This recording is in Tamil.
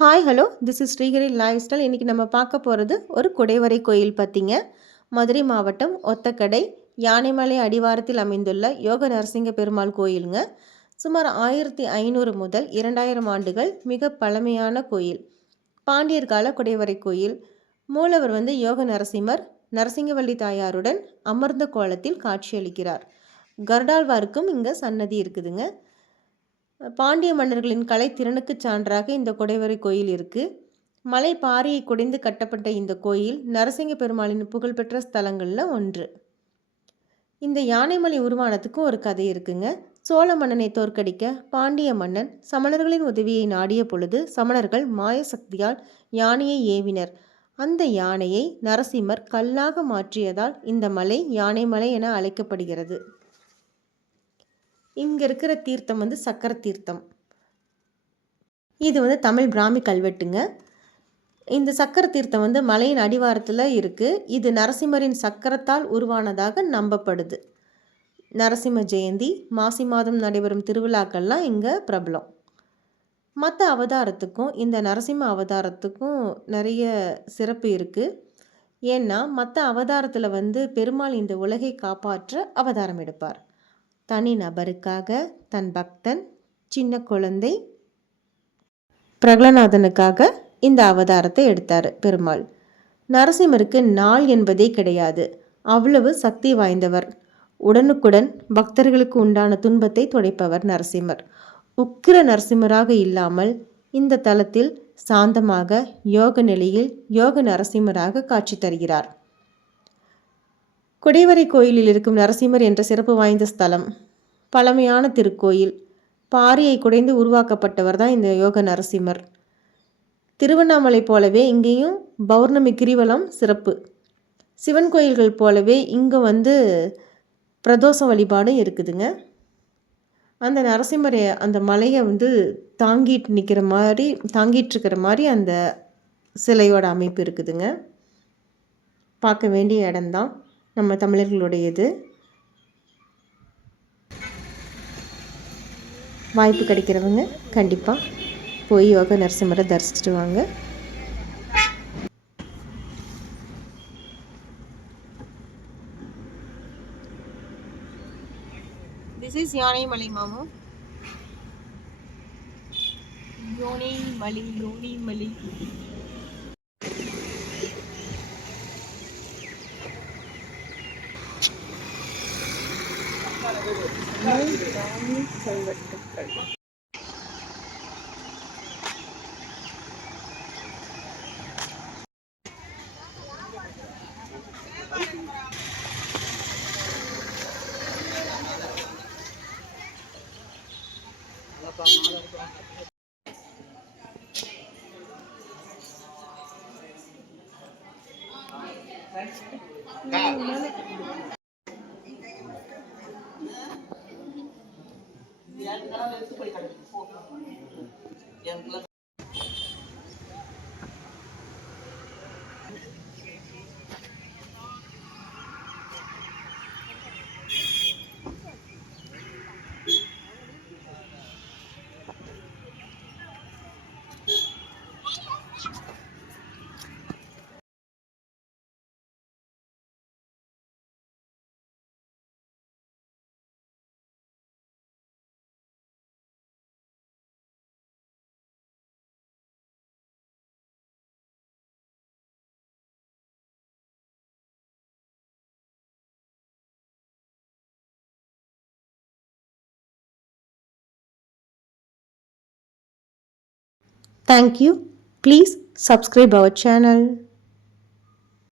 Hi hello this is Srihari life style. இன்றைக்கி நம்ம பார்க்க போகிறது ஒரு குடைவரை கோயில் பார்த்திங்க. மதுரை மாவட்டம் ஒத்தக்கடை யானைமலை அடிவாரத்தில் அமைந்துள்ள யோக நரசிங்க பெருமாள் கோயிலுங்க. சுமார் 1500 முதல் 2000 ஆண்டுகள் மிக பழமையான கோயில். பாண்டியர் கால குடைவரை கோயில். மூலவர் யோக நரசிம்மர் நரசிங்கவள்ளி தாயாருடன் அமர்ந்த கோலத்தில் காட்சியளிக்கிறார். கருடாழ்வாருக்கும் இங்கே சன்னதி இருக்குதுங்க. பாண்டிய மன்னர்களின் கலை திறனுக்கு சான்றாக இந்த குடைவரை கோயில் இருக்குது. மலை பாறையை குடைந்து கட்டப்பட்ட இந்த கோயில் நரசிங்க பெருமாளின் புகழ்பெற்ற ஸ்தலங்களில் ஒன்று. இந்த யானைமலை உருவானத்துக்கும் ஒரு கதை இருக்குங்க. சோழ மன்னனை தோற்கடிக்க பாண்டிய மன்னன் சமணர்களின் உதவியை நாடிய பொழுது சமணர்கள் மாய சக்தியால் யானையை ஏவினர். அந்த யானையை நரசிம்மர் கல்லாக மாற்றியதால் இந்த மலை யானைமலை என அழைக்கப்படுகிறது. இங்கே இருக்கிற தீர்த்தம் சக்கர தீர்த்தம். இது தமிழ் பிராமி கல்வெட்டுங்க. இந்த சக்கர தீர்த்தம் மலையின் அடிவாரத்தில் இருக்குது. இது நரசிம்மரின் சக்கரத்தால் உருவானதாக நம்பப்படுது. நரசிம்ம ஜெயந்தி மாசி மாதம் நடைபெறும் திருவிழாக்கள்லாம் இங்கே பிரபலம். மற்ற அவதாரத்துக்கும் இந்த நரசிம்ம அவதாரத்துக்கும் நிறைய சிறப்பு இருக்குது. ஏன்னா மற்ற அவதாரத்தில் பெருமாள் இந்த உலகை காப்பாற்ற அவதாரம் எடுப்பார். தனி நபருக்காக தன் பக்தன் சின்ன குழந்தை பிரகலநாதனுக்காக இந்த அவதாரத்தை எடுத்தார் பெருமாள். நரசிம்மருக்கு நாள் என்பதே கிடையாது. அவ்வளவு சக்தி வாய்ந்தவர். உடனுக்குடன் பக்தர்களுக்கு உண்டான துன்பத்தை துடைப்பவர் நரசிம்மர். உக்கிர நரசிம்மராக இல்லாமல் இந்த தலத்தில் சாந்தமாக யோக நிலையில் யோக நரசிம்மராக காட்சி தருகிறார். குடைவரை கோயிலில் இருக்கும் நரசிம்மர் என்ற சிறப்பு வாய்ந்த ஸ்தலம். பழமையான திருக்கோயில். பாறையை குடைந்து உருவாக்கப்பட்டவர் தான் இந்த யோக நரசிம்மர். திருவண்ணாமலை போலவே இங்கேயும் பௌர்ணமி கிரிவலம் சிறப்பு. சிவன் கோயில்கள் போலவே இங்கே பிரதோஷம் வழிபாடும் இருக்குதுங்க. அந்த நரசிம்மரை அந்த மலையை தாங்கிட்டு நிற்கிற மாதிரி தாங்கிட்டு மாதிரி அந்த சிலையோட அமைப்பு இருக்குதுங்க. பார்க்க வேண்டிய இடம்தான். நம்ம தமிழர்களுடையது. வாய்ப்பு கிடைக்கிறவங்க கண்டிப்பாக போய் யோக நரசிம்மரை தரிசிச்சுட்டு வாங்க. This is யானைமலை மாமு. யோனைமலை கல்வெட்டுக்கள். Thank you. Please subscribe our channel.